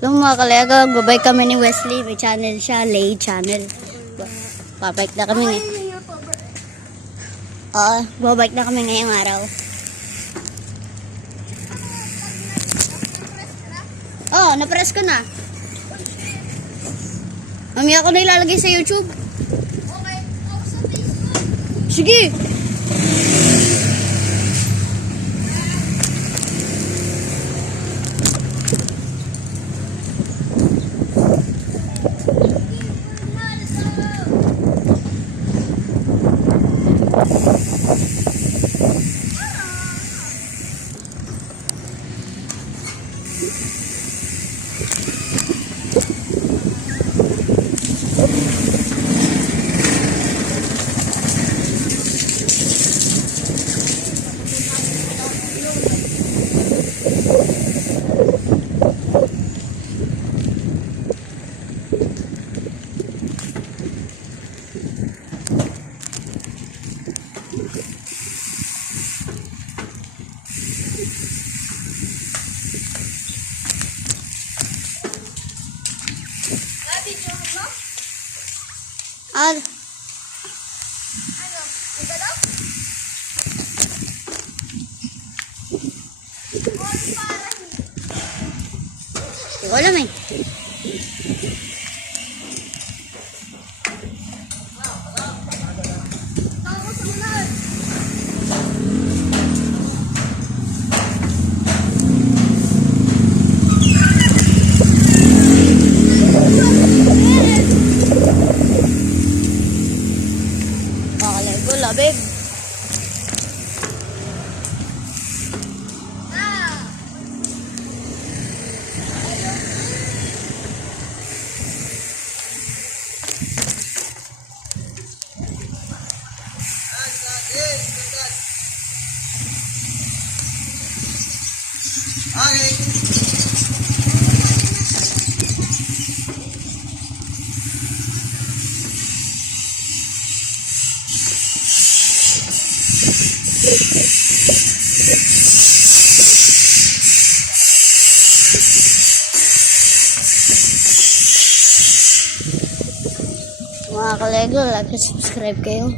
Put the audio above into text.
Hello mga kalega, gabay kami ni Wesley. May channel siya, Lay Channel. Babike na kami ngayon. Oo, babike na kami ngayong araw. Oo, napress ko na. Mamaya ko na ilalagay sa YouTube. Sige! Ano? Ito daw? Hindi ko alam eh. Babe. Mga kalego, like and subscribe kayo.